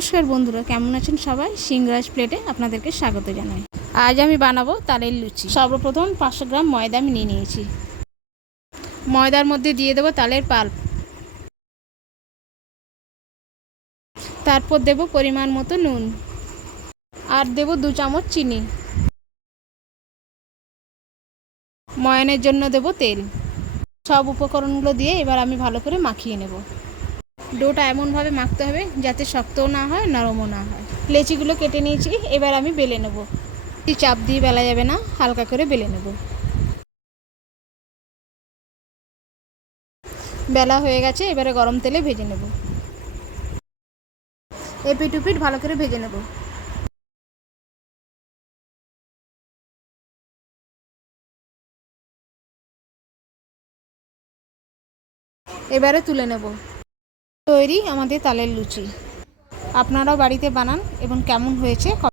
নমস্কার বন্ধুরা, কেমন আছেন সবাই? সিংরাজ প্লেটে আপনাদেরকে স্বাগত জানাই। আজ আমি বানাবো তালের লুচি। সর্বপ্রথম 500 গ্রাম ময়দা আমি নিয়ে নিয়েছি। ময়দার মধ্যে দিয়ে দেবো তালের পাল্প, তারপর দেব পরিমাণ মতো নুন, আর দেব 2 চামচ চিনি। ময়ানের জন্য দেব তেল। সব উপকরণগুলো দিয়ে এবার আমি ভালো করে মাখিয়ে নেব। ডোটা এমনভাবে মাখতে হবে যাতে শক্তও না হয়, নরমও না হয়। লেচিগুলো কেটে নিয়েছি, এবার আমি বেলে নেব। চাপ দিয়ে বেলা যাবে না, হালকা করে বেলে নেব। বেলা হয়ে গেছে, এবারে গরম তেলে ভেজে নেব। এপিট ওপিট ভালো করে ভেজে নেব। এবারে তুলে নেব। তৈরি আমাদের তালের লুচি। আপনারাও বাড়িতে বানান এবং কেমন হয়েছে